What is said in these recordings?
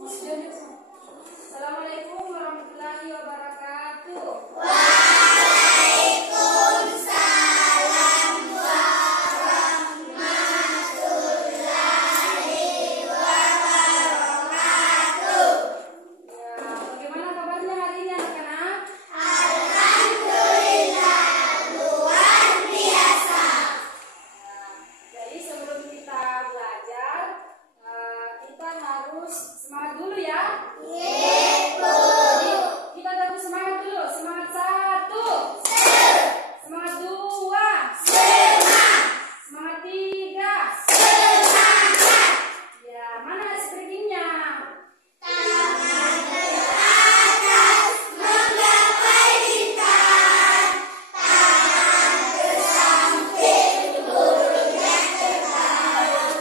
Assalamualaikum warahmatullahi wabarakatuh. Waalaikumsalam warahmatullahi wabarakatuh. Ya, bagaimana kabarnya hari ini anak-anak? Alhamdulillah, luar biasa. Jadi sebelum kita belajar, kita harus semangat dulu ya. Jadi, kita harus semangat dulu. Semangat satu, semangat dua, semangat tiga. Ya, mana sepertinya? Tangan ke atas menggapai bintang, tangan ke samping burungnya terbang,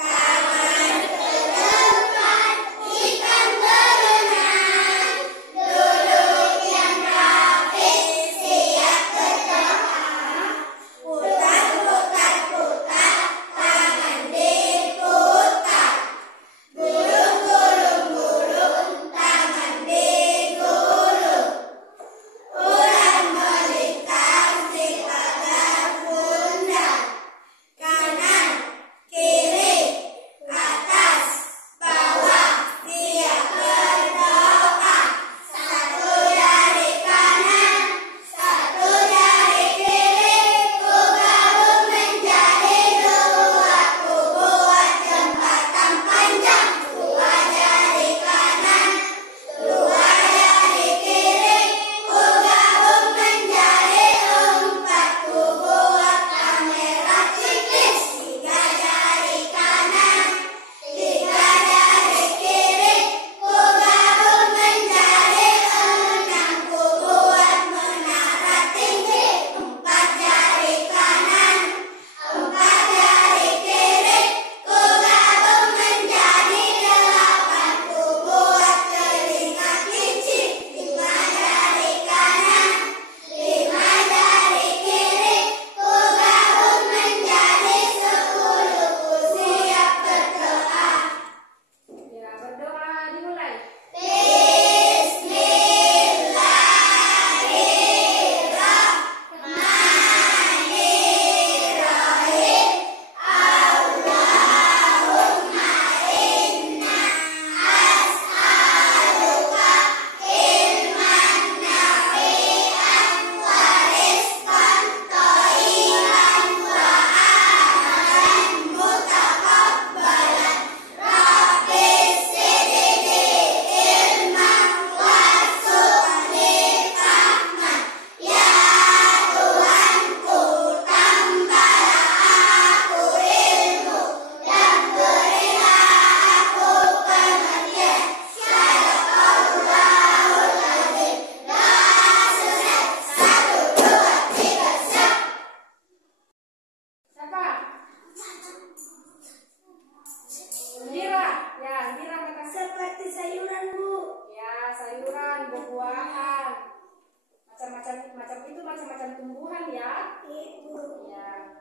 tangan ke depan ikan berenang, duduk yang rapi siap berdoa, putar putar putar tangan diputar. Gulung gulung gulung tangan digulung, ular melintang di pagar pundak, kanan kiri atas bawah siap berdoa, satu dari kanan satu dari kiri, ku gabung menjadi dua, ku buat jembatan panjang, dua dari kanan dua dari kiri, ku gabung menjadi empat, ku buat kamera ciklis, tiga dari kanan tiga dari kiri, ku gabung menjadi enam, ku buat menara tinggi, empat dari kanan empat dari kiri, ku gabung menjadi delapan, ku buat telinga kincir, lima dari kanan lima dari kiri, ku gabung menjadi sepuluh, ku siap berdoa. Ya, berdoa dimulai. Bismillahirrahmanirrahim. Allahumma inna as'aluka ilman nafi'an wa rizqan thayyiban wa amalan mutaqabbalan. Rabbi zidni ilman warzuqni fahman. Ya Tuhanku, tambahlah aku ilmu dan berilah aku pengertian. Sadaqallahul azim. Doa selesai. 1, 2, 3, siap. Siapa? Indira. Ya, Indira kata Seperti sayuran, Bu. ya, sayuran, buah-buahan. Macam-macam tumbuhan ya. Ibu. Ya.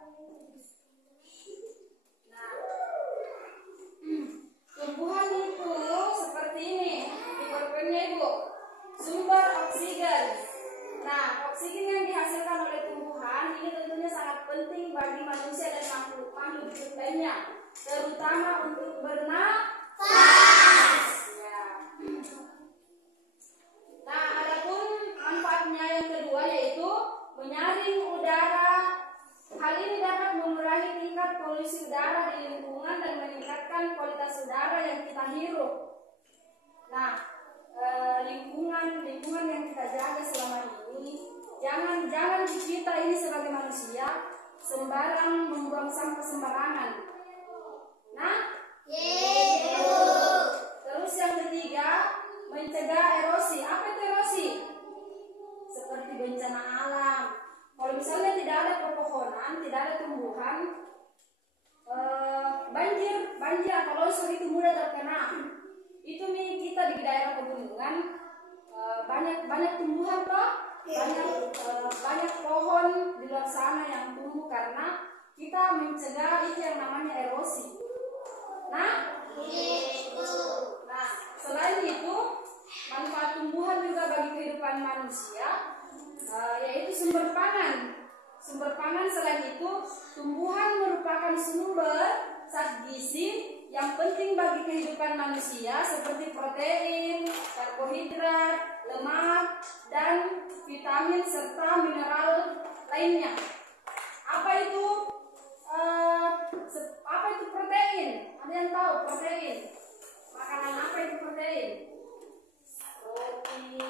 Nah, tumbuhan itu seperti ini. Di pokoknya Ibu, sumber oksigen. Nah, oksigen yang dihasilkan oleh tumbuhan ini tentunya sangat penting bagi manusia dan makhluk hidup lainnya, terutama untuk bernafas. Ya. Nah, adapun manfaatnya yang kedua yaitu menyaring udara. Hal ini dapat mengurangi tingkat polusi udara di lingkungan dan meningkatkan kualitas udara yang kita hirup. Nah, lingkungan yang kita jaga selama ini, jangan kita ini sebagai manusia sembarang membuang sampah sembarangan. Nah, terus yang ketiga, mencegah erosi. Apa itu erosi? Seperti bencana alam. Kalau misalnya tidak ada pepohonan, tidak ada tumbuhan, banjir atau longsor itu mudah terkena. Itu nih kita di daerah pegunungan banyak tumbuhan toh, banyak pohon di luar sana yang tumbuh karena kita mencegah itu yang namanya erosi. Nah, sumber pangan. Selain itu, tumbuhan merupakan sumber zat gizi yang penting bagi kehidupan manusia seperti protein, karbohidrat, lemak, dan vitamin serta mineral lainnya. Apa itu protein? Ada yang tahu protein? Makanan apa itu protein? Roti,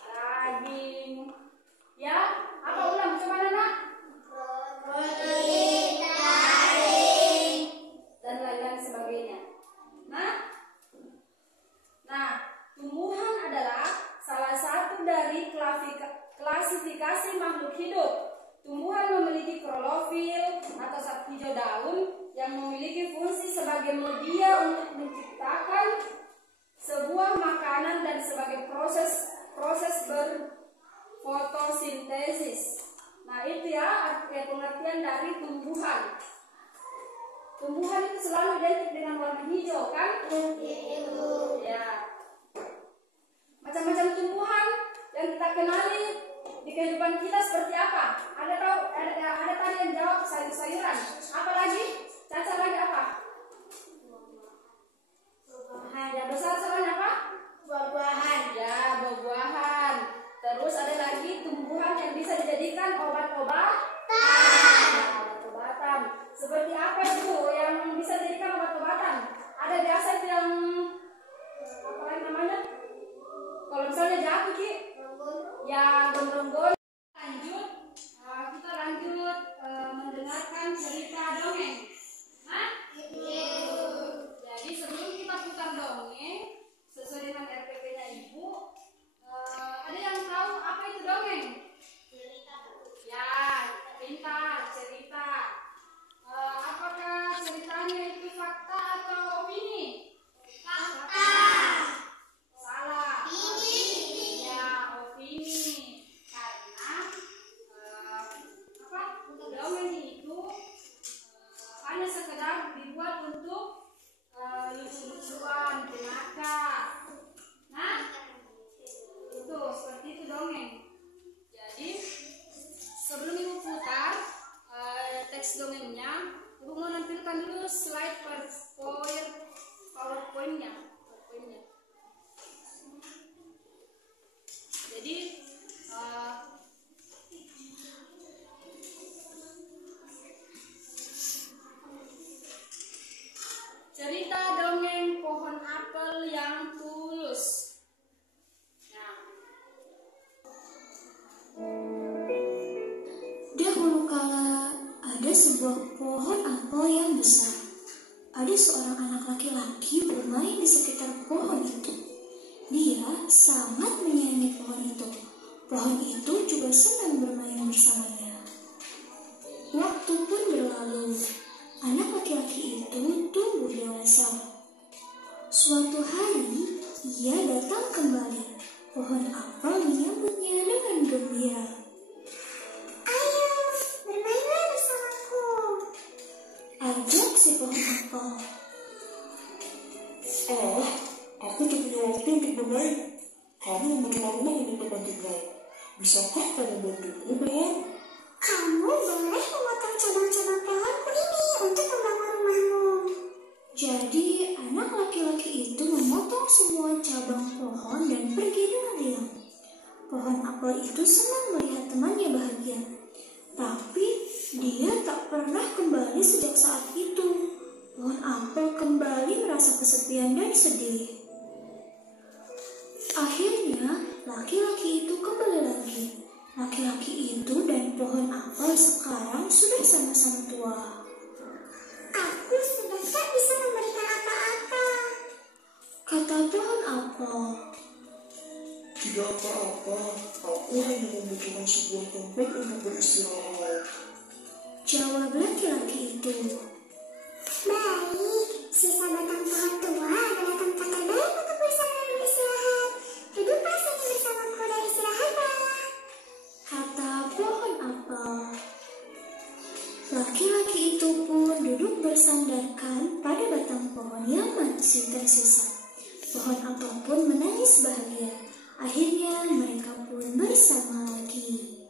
daging, ya. Apa ulang? Coba anak. Protein, daging, dan lain-lain sebagainya. Nah, tumbuhan adalah salah satu dari klasifikasi makhluk hidup. Tumbuhan memiliki klorofil atau zat hijau daun yang memiliki fungsi sebagai media untuk menciptakan sebuah makanan dan sebagai proses berfotosintesis. Nah, itu ya pengertian dari tumbuhan. Tumbuhan itu selalu identik dengan warna hijau, kan? Ya. Macam-macam tumbuhan yang kita kenali di kehidupan kita seperti apa? Ada tadi yang jawab sayur-sayuran. Apa lagi? Caca lagi apa? Ya, besar-besarnya apa? buah-buahan, Ya, buah-buahan. Terus ada lagi tumbuhan yang bisa dijadikan obat-obatan. Seperti apa itu yang bisa dijadikan obat-obatan? Ada biasa itu yang apa lagi namanya? Kalau misalnya jatuh, Ki, ya gondrong-gondrong. Kita lanjut mendengarkan cerita dongeng. Jadi sebelum kita putar dongeng sesuai dengan RPP-nya Ibu, ada yang tahu apa itu dongeng? Ya, pintar, cerita. Apakah ceritanya itu fakta atau opini? fakta, Salah. ini, Ya, opini. Karena dongeng itu hanya sekedar dibuat untuk lucu-lucuan, jenaka. Nah, itu seperti itu dongeng. Jadi sebelum Ibu putar teks dongengnya, Ibu mau nampilkan dulu slide PowerPoint-nya. Jadi cerita dongeng pohon apel yang tulus. Dahulu kala ada sebuah pohon apel yang besar. Ada seorang anak laki-laki bermain di sekitar pohon itu. Dia sangat menyayangi pohon itu. Pohon itu juga senang bermain bersamanya. Waktu pun berlalu. Anak laki-laki itu tumbuh dewasa. Suatu hari, ia datang kembali. Pohon apel menyambutnya dengan gembira. ayo bermainlah bersamaku. Ajak si pohon apel. Aku tak punya waktu untuk bermain. Kami membutuhkan rumah untuk tempat tinggal. Bisakah kamu bantuku, pohon? Kamu boleh memotong cabang-cabang pohonku ini untuk membangun rumahmu. Jadi anak laki-laki itu memotong semua cabang pohon dan pergi dengan riang. Pohon apel itu senang melihat temannya bahagia. Tapi dia tak pernah kembali sejak saat itu. Pohon apel kembali merasa kesepian dan sedih. Akhirnya laki-laki itu kembali lagi. Laki-laki itu dan pohon apel sekarang sudah sama-sama tua. Aku sudah tak bisa memberikan apa-apa. Kata pohon apel. Tidak apa-apa. Aku hanya membutuhkan sebuah tempat untuk beristirahat. Jawab laki-laki itu. Baik, sisa batang pohon tua adalah tempat terbaik untuk bersama dan beristirahat. Duduklah sini bersamaku dan istirahatlah. Kata pohon apel. Laki-laki itu pun duduk bersandarkan pada batang pohon yang masih tersisa. Pohon apel pun menangis bahagia. Akhirnya mereka pun bersama lagi.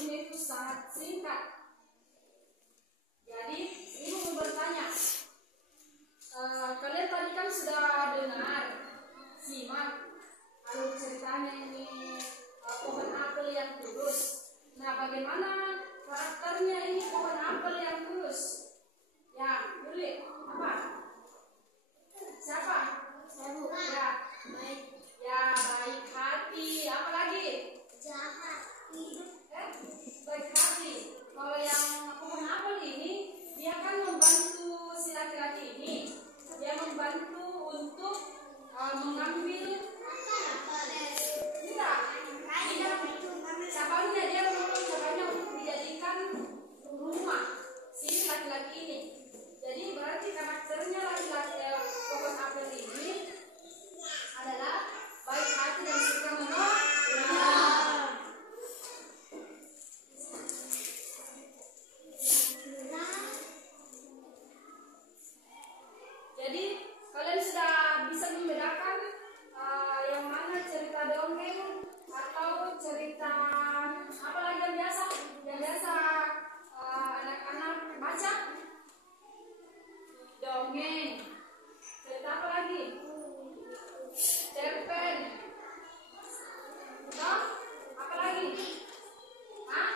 ini itu sangat singkat. Jadi ibu mau bertanya, kalian tadi kan sudah dengar, simak alur ceritanya ini pohon apel yang kurus. Nah, bagaimana karakternya ini pohon apel yang kurus? Ya, Yuli, apa? Siapa? Seru. Ya, baik. Ya, baik hati. Apa lagi? Jahat. Baik hati. Kalau yang pohon apel ini, dia kan membantu si laki-laki ini. Dia membantu untuk mengambil cabangnya, dia memotong cabangnya untuk dijadikan rumah si laki-laki ini. Jadi berarti karakternya laki-laki pohon apel ini adalah baik hati dan suka menolong. Jadi kalian sudah bisa membedakan yang mana cerita dongeng atau cerita apa lagi yang biasa anak-anak baca? Dongeng. Cerita apa lagi? Cerpen. Atau apa lagi? Hah?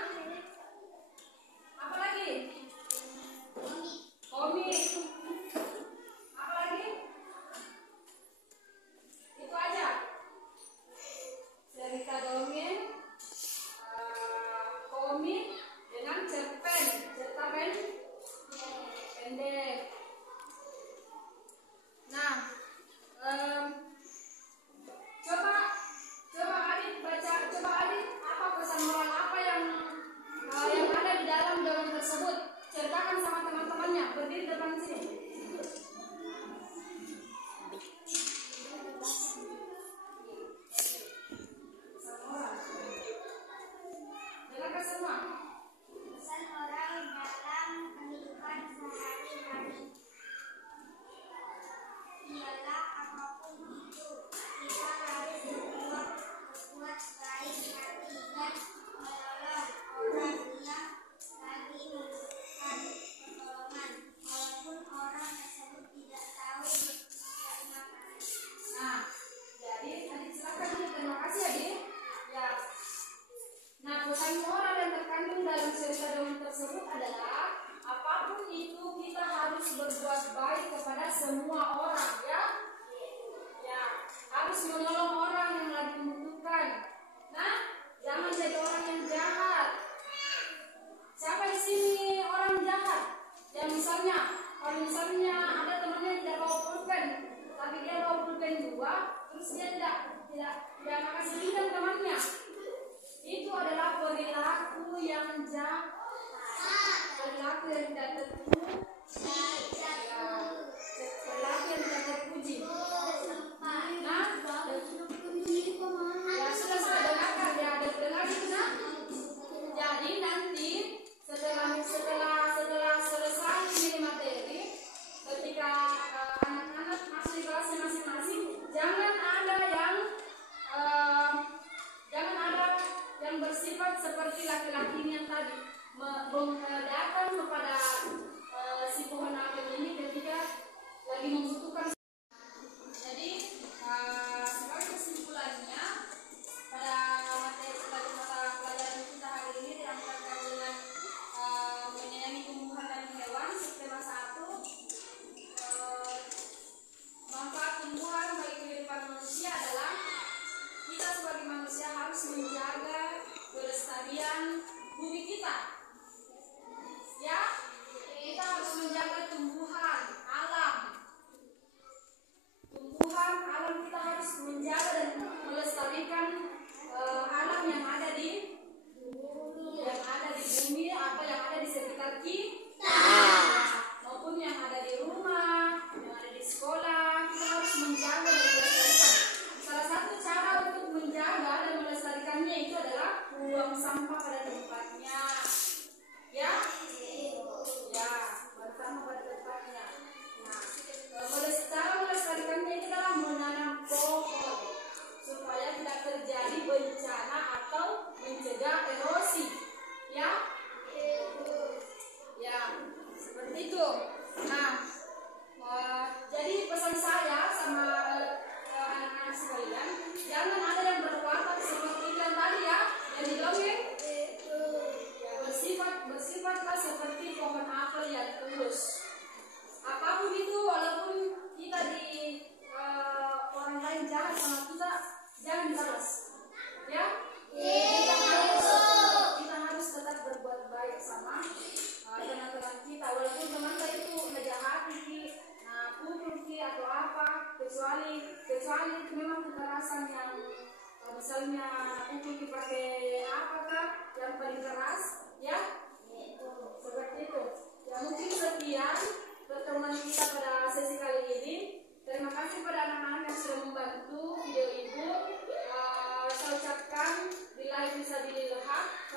Apa lagi? Komik. Apa lagi? Itu aja. Cerita dongeng, komik dengan cerpen, cerita pendek. Nah, coba adik baca, coba adik apa pesan moral apa yang ada di dalam dongeng tersebut. Ceritakan sama teman-temannya. Berdiri depan sini. Dengarkan semua. Pesan moral dalam kehidupan sehari-hari ialah apapun itu kita harus berbuat baik hati dan menolong orang yang lagi membutuhkan pertolongan walaupun orang tersebut tidak tahu terima kasih. Nah, jadi adik silakan nih, terima kasih adik. Ya. Nah, pesan moral yang terkandung dalam cerita dongeng tersebut adalah apapun itu kita harus berbuat baik kepada semua orang, ya. Ya, harus menolong orang yang lagi membutuhkan. Nah, jangan jadi orang yang jahat. Siapa di sini orang jahat? Ya kalau misalnya ada temannya yang tidak bawa pulpen, tapi dia bawa pulpen 2, terus dia tidak kasih pinjam temannya. Itu adalah perilaku yang jahat, perilaku yang tidak terpuji, perilaku yang tidak terpuji. Nah, ya sudah dengarkan ya, dengar itu nah. Jadi nanti setelah selesai ini materi, ketika anak-anak masuk di kelasnya masing-masing, jangan ada yang bersifat seperti laki-laki ini yang tadi datang kepada si pohon apel ini ketika lagi membutuhkan. Jadi sebagai kesimpulannya, pada mata pelajaran kita hari ini diangkat dengan menyayangi tumbuhan dan hewan tema 1. Manfaat tumbuhan bagi kehidupan manusia adalah kita sebagai manusia harus menjaga kelestarian bumi kita. Ya, kita harus menjaga tumbuhan, alam.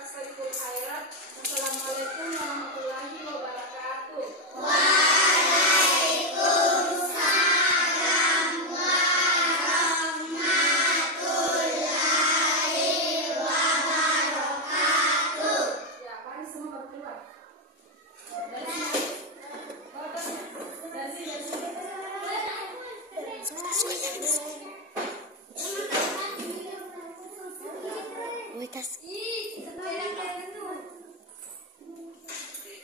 fastabiqul khairat. Wassalamualaikum warahmatullahi wabarakatuh. Ya, mari semua berkeluar. Dari sini. Dari sini. Tas. Ih, ketuanya kayak gitu.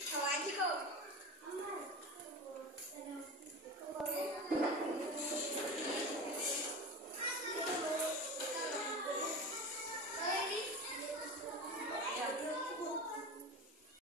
Kalau aja kok.